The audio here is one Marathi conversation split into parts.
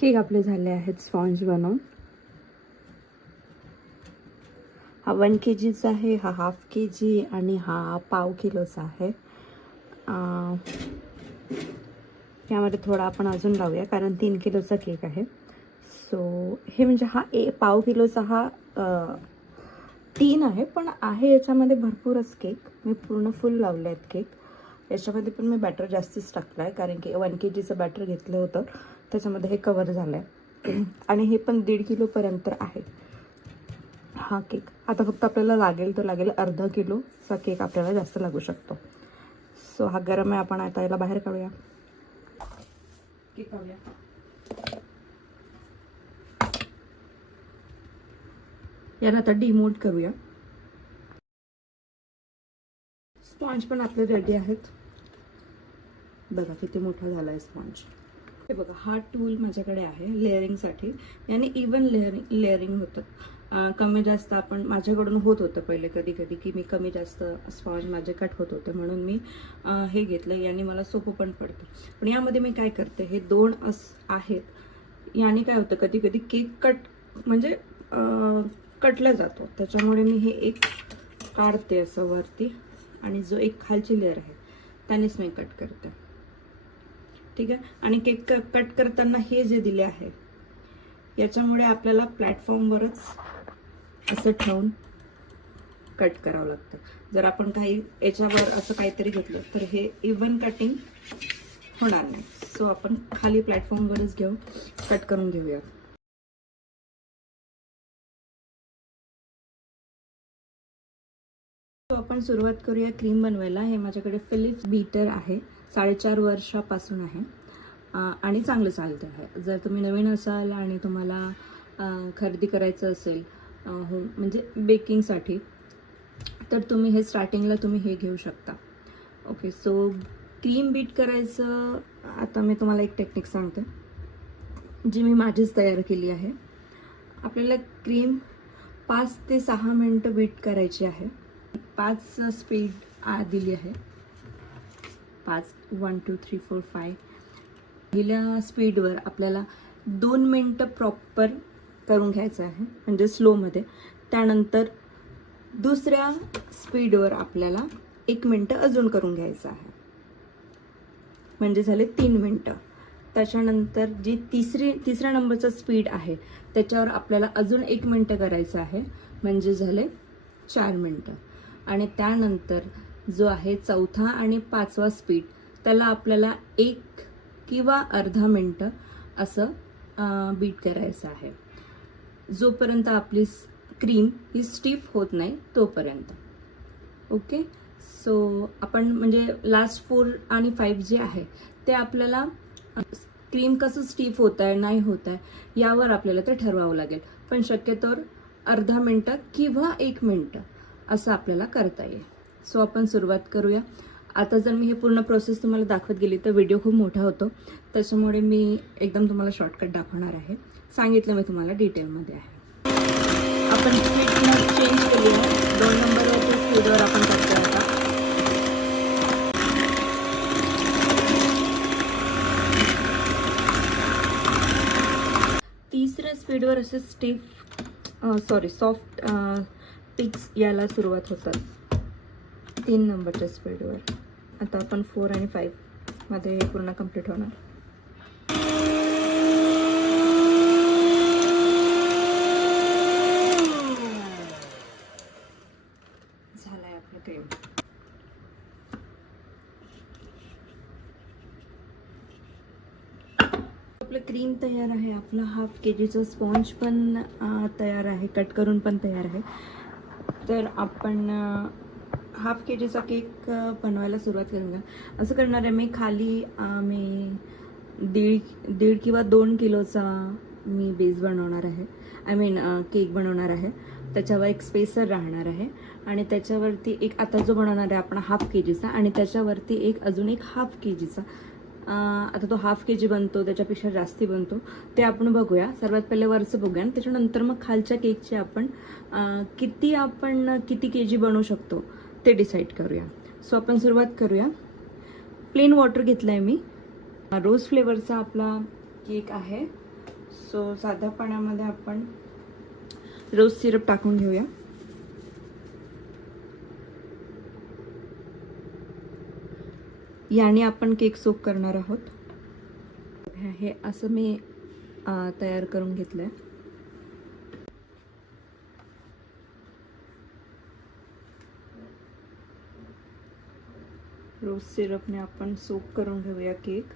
केक आपले झाले आहेत स्पॉन्ज बनवून. हा 1 kgचा आहे, हा ½ kg आणि हा पाव किलोचा आहे. यामध्ये थोडा आपण अजून लावूया कारण 3 किलोचा केक आहे. सो हे म्हणजे हा पाव किलोचा हा 3 आहे, पण आहे याच्यामध्ये भरपूरच केक. मी पूर्ण फुल लावले आहेत केक. याच्यामध्ये पण मी बॅटर जास्तीच टाकलं आहे कारण की 1 kgचं बॅटर घेतलं होतं, त्याच्यामध्ये हे कवर झालं आहे. आणि हे पण 1.5 किलोपर्यंत आहे हा केक. आता फक्त आपल्याला लागेल तर लागेल अर्धा किलोचा केक आपल्याला जास्त लागू शकतो. सो हा गरम आहे, आपण आता याला बाहेर काढूया. केक काढूया. याला आता डिमोल्ड करूया. स्पॉन्ज पण आपले रेडी आहेत. बघा किती मोठा झाला आहे स्पॉन्ज. हे बघा, हा टूल माझ्याकडे आहे लेअरिंगसाठी. याने इवन लेअरिंग होतं. कमी जास्त आपण माझ्याकडून होत होतं पहिले कधी कधी की मी कमी जास्त स्पॉन्ज माझे कट होत होते, म्हणून मी हे घेतलं. याने मला सोपं पण पडतं. पण यामध्ये मी काय करते, हे 2 आहेत. याने काय होतं, कधी कधी केक कट म्हणजे कटला जातो, त्याच्यामुळे मी हे एक काढते असं वरती आणि जो एक खालची लेअर आहे त्यानेच मी कट करते. ठीक आहे. आणि केक कट करताना हे जे दिले आहे याच्यामुळे आपल्याला प्लॅटफॉर्मवरच असं ठेवून कट करावं लागतं. जर आपण काही याच्यावर असं काहीतरी घेतलं तर हे इवन कटिंग होणार नाही. सो आपण खाली प्लॅटफॉर्मवरच घेऊन कट करून घेऊया. आपण सुरुवात करूया क्रीम बनवायला. हे माझ्याकडे फिलिप्स बीटर आहे, 4.5 वर्षापासून आहे आणि चांगलं चालतं आहे. जर तुम्ही नवीन असाल आणि तुम्हाला खरेदी करायचं असेल म्हणजे बेकिंगसाठी, तर तुम्ही हे स्टार्टिंगला तुम्ही हे घेऊ शकता. ओके. सो क्रीम बीट करायचं, आता मी तुम्हाला एक टेक्निक सांगते जी मी माझीच तयार केली आहे. आपल्याला क्रीम 5 ते 6 मिनिटं बीट करायची आहे. 5 स्पीड दिली आहे. 5 1 2 3 4 5 पहिल्या स्पीडवर आपल्याला 2 मिनिटं प्रॉपर करून घ्यायचं आहे, म्हणजे स्लोमध्ये. त्यानंतर दुसऱ्या स्पीडवर आपल्याला 1 मिनिटं अजून करून घ्यायचं आहे, म्हणजे झाले 3 मिनिटं. त्याच्यानंतर जी तिसऱ्या नंबरचा स्पीड आहे त्याच्यावर आपल्याला अजून 1 मिनिटं करायचं आहे, म्हणजे झाले 4 मिनिटं. आणि त्यानंतर जो आहे चौथा आणि 5वा स्पीड, त्याला आपल्याला 1 किंवा अर्धा मिनिटं असं बीट करायचं आहे, जोपर्यंत आपली क्रीम ही स्टिफ होत नाही तोपर्यंत. ओके. सो आपण म्हणजे लास्ट 4 आणि 5 जे आहे ते आपल्याला क्रीम कसं स्टिफ होत आहे नाही होत आहे यावर आपल्याला ते ठरवावं लागेल, पण शक्यतोवर अर्धा मिनिटं किंवा 1 मिनिटं असं आपल्याला करता येईल. सो आपण सुरुवात करूया. आता जर मी हे पूर्ण प्रोसेस तुम्हाला दाखवत गेली तर व्हिडिओ खूप मोठा होतो, त्याच्यामुळे मी एकदम तुम्हाला शॉर्टकट दाखवणार आहे. सांगितलं मी तुम्हाला डिटेलमध्ये आहे. आपण स्पीड चेंज केली आहे, 2 नंबरवरच्या स्पीडवर आपण करतो. आता तिसऱ्या स्पीडवर असे सॉफ्ट पिक्स यायला सुरुवात होतात 3 नंबरच्या स्पीडवर. आता आपण 4 आणि 5 मध्ये हे पूर्ण कंप्लीट होणार. झालंय आपलं क्रीम. आपलं क्रीम तयार आहे. आपला ½ kgचा स्पॉन्ज पण तयार आहे, कट करून पण तयार आहे. तर आपण ½ kgचा केक बनवायला सुरुवात करूया. असं करणार आहे मी. खाली मी 1.5 किंवा 2 किलोचा मी बेस बनवणार आहे, केक बनवणार आहे. त्याच्यावर एक स्पेसर राहणार आहे आणि त्याच्यावरती एक, आता जो बनवणार आहे आपण ½ kgचा, आणि त्याच्यावरती अजून एक ½ kgचा. आता तो ½ kg बनतो, त्याच्यापेक्षा जास्ती बनतो, ते आपण बघूया. सर्वात पहिले वरचं बघूया आणि त्याच्यानंतर मग खालच्या केकचे आपण किती kg बनवू शकतो ते डिसाईड करूया. सो आपण सुरुवात करूया. प्लेन वॉटर घेतलंय मी. रोज फ्लेवरचा आपला केक आहे. सो साध्या पाण्यामध्ये आपण रोज सिरप टाकून घेऊया. याने आपण केक सोक करणार आहोत. हे असं मी तयार करून घेतलंय. रोज सिरपने आपण सोक करून घेऊया केक.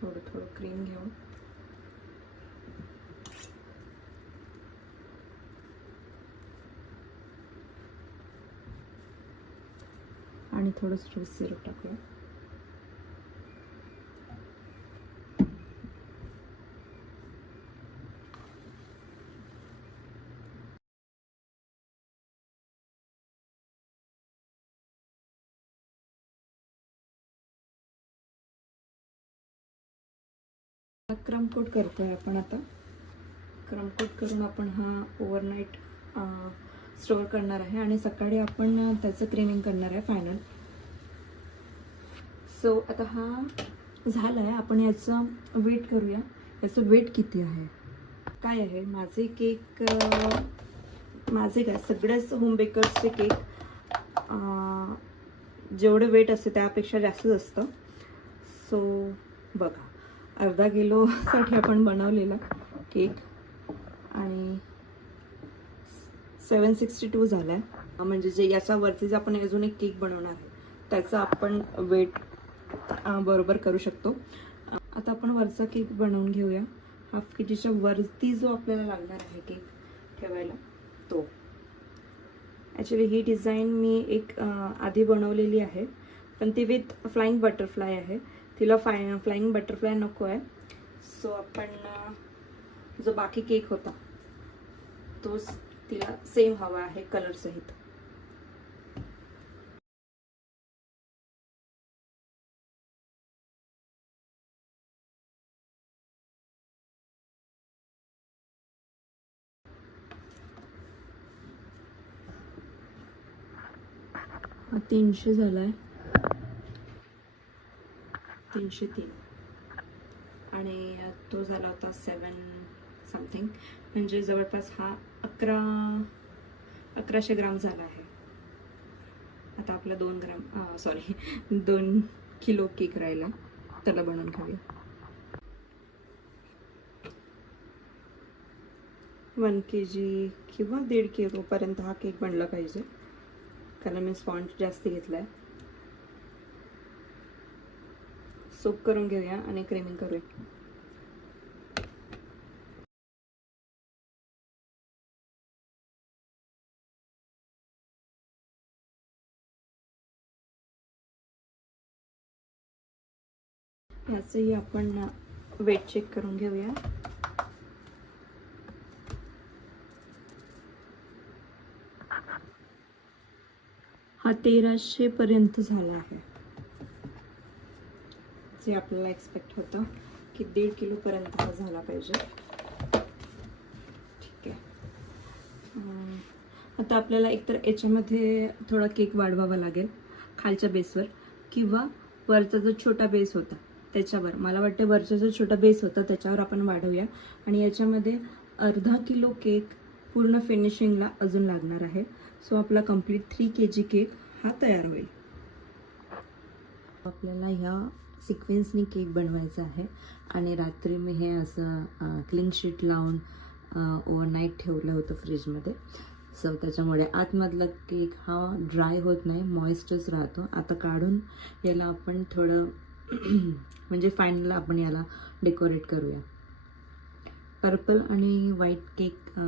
थोडं थोडं क्रीम घेऊन आणि थोडंसं रोज सिरप टाकूया. क्रम कोट करतोय आपण आता. क्रम कोट करून आपण हा ओव्हरनाईट स्टोअर करणार आहे आणि सकाळी आपण त्याचं क्रीमिंग करणार आहे फायनल. सो आता हा झाला आहे. आपण याचं वेट करूया. याचं वेट किती आहे, काय आहे. माझे केक माझे काय सगळ्याच होम बेकर्सचे केक जेवढं वेट असते त्यापेक्षा जास्तच असतं. सो बघा, अर्धा किलोसाठी आपण बनवलेला केक आणि 762 झाला आहे. म्हणजे जे याच्यावरती जे आपण अजून एक केक बनवणार आहे त्याचं आपण वेट बरोबर करू शकतो. आता आपण वरचा केक बनवून घेऊया. हाफ के जीच्या वरती जो आपल्याला लागणार आहे केक ठेवायला तो. ॲक्च्युली ही डिझाईन मी एक आधी बनवलेली आहे, पण ती विथ फ्लाइंग बटरफ्लाय आहे. तिला फ्लाइंग बटरफ्लाय नको आहे. सो आपण जो बाकी केक होता तोच तिला सेम हवा आहे कलर सहित. हा 300 झालाय, 303 आणि तो झाला होता 7 समथिंग. म्हणजे जवळपास हा 1100 ग्राम झाला आहे. आता आपला 2 किलो केक राहिला, त्याला बनवून घेऊया. 1 kg किंवा 1.5 किलो पर्यंत हा केक बनला पाहिजे, कारण मी स्पॉन्ज जास्त घेतलाय. सोक करून घेऊया आणि क्रीमिंग करूया. याचंही आपण वेट चेक करून घेऊया. हा 1300 पर्यंत झाला आहे, जे आपल्याला एक्सपेक्ट होतं की 1.5 किलो पर्यंत हा झाला पाहिजे. ठीक आहे. आता आपल्याला एकतर याच्यामध्ये थोडा केक वाढवावा लागेल खालच्या बेसवर, किंवा वरचा जो छोटा बेस होता त्याच्यावर. मला वाटतं वरचा जो छोटा बेस होता त्याच्यावर आपण वाढवूया. आणि याच्यामध्ये अर्धा किलो केक पूर्ण फिनिशिंगला अजून लागणार आहे. सो आपला कंप्लीट 3 kg केक हा तयार होईल. आपल्याला ह्या सिक्वेन्सनी केक बनवायचा आहे आणि रात्री मी हे असं क्लीन शीट लावून ओव्हरनाईट ठेवलं होतं फ्रीजमध्ये. सो त्याच्यामुळे आतमधला केक हा ड्राय होत नाही, मॉइस्टच राहतो. आता काढून याला आपण थोडं म्हणजे फायनल आपण याला डेकोरेट करूया. पर्पल आणि व्हाईट केक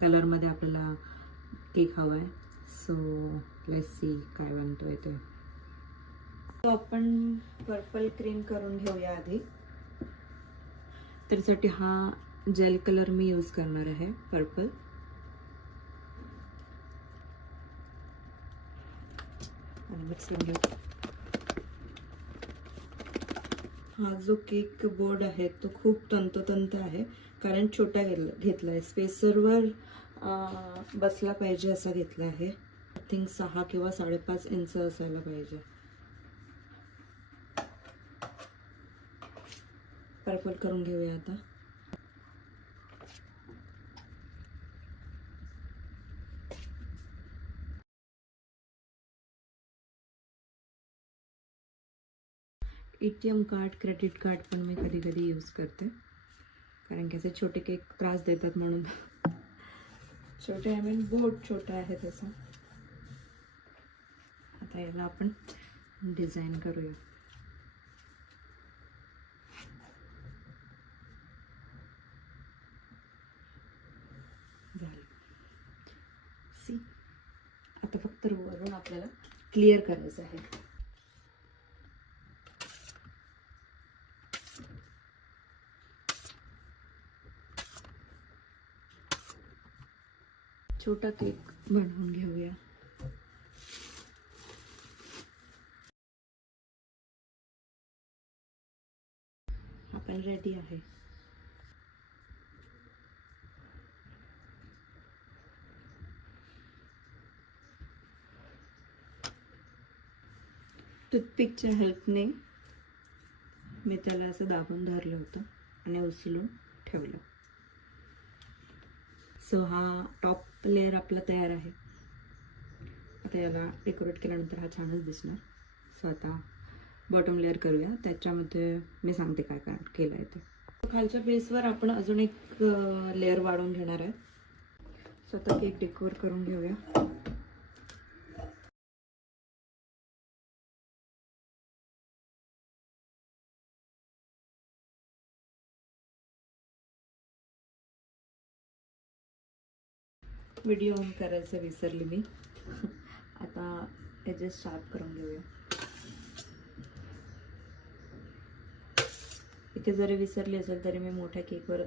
कलरमध्ये आपल्याला केक हवा आहे. सो लेट्स सी काय बनतोय ते. तो आपण पर्पल क्रीम करून घेऊया आधी. त्यासाठी हा जेल कलर मी यूज करणार आहे, पर्पल. आणि मिक्स करून घेऊ. हा जो केक बोर्ड आहे तो खूप तंतोतंत आहे, कारण छोटा घेतला आहे. स्पेसरवर बसला पाहिजे असा घेतला आहे. आय थिंक 6 किंवा 5.5 इंच असायला पाहिजे. पर्पल करून घेऊया आता. ATM कार्ड, क्रेडिट कार्ड पण मी कधी कधी यूज करते, कारण की असे छोटे केक त्रास देतात म्हणून. छोटे आय मीन बोट छोटा आहे तसा. आता याला आपण डिझाईन करूया. झालं. सी, आता फक्त वरून आपल्याला क्लिअर करायचं आहे. छोटा केक बनवून घेऊया. आपण रेडी आहे. टूथपिकच्या हेल्पने मी त्याला असं दाबून धरलं होतं आणि उचलून ठेवलं. सो हा टॉप लेअर आपला तयार आहे. आता याला डेकोरेट केल्यानंतर हा छानच दिसणार. सो आता बॉटम लेअर करूया. त्याच्यामध्ये मी सांगते काय काय केलं आहे ते. खालच्या बेसवर आपण अजून एक लेअर वाढवून घेणार आहे. सो आता केक डेकोर करून घेऊया. व्हिडिओ ऑन करायचं विसरली मी. आता एजेस शार्प करून घेऊया. इथे जरी विसरली असेल तरी मी मोठ्या केकवर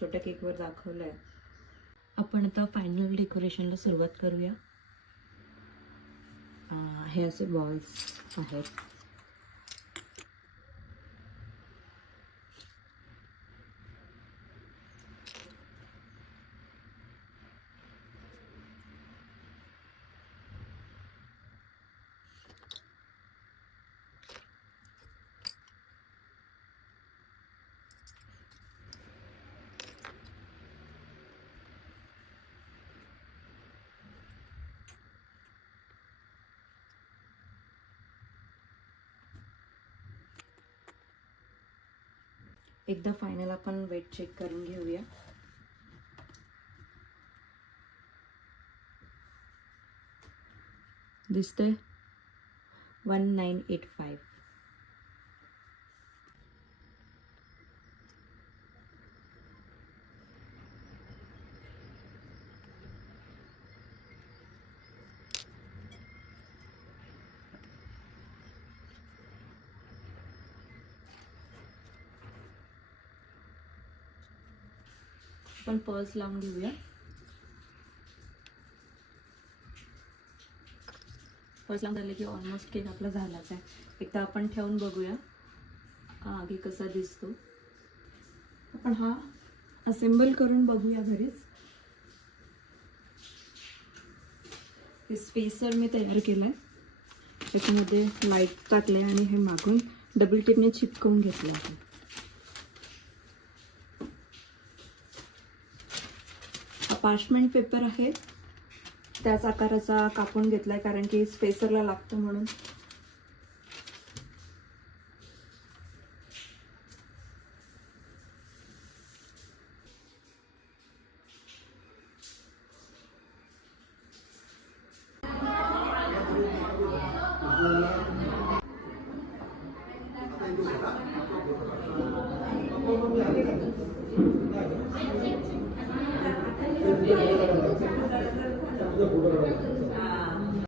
छोट्या केकवर दाखवलं आहे. आपण आता फायनल डेकोरेशनला सुरुवात करूया. हे असे बॉल्स आहेत. एकदा फायनल आपण वेट चेक करून घेऊया. दिसतंय 1985. आपण पर्स लावून घेऊया. पर्स लावून झाले की ऑलमोस्ट केक आपला झालाच आहे. एकदा आपण ठेवून बघूया आगे कसा दिसतो. आपण हा असेंबल करून बघूया घरीच. हे स्पेसर मी तयार केलंय. त्याच्यामध्ये लाईट टाकले आणि हे मागून डबल टेपने चिपकवून घेतलं आहे. पार्चमेंट पेपर आहे, त्याच आकाराचा कापून घेतलाय कारण की स्पेसरला लागतं म्हणून.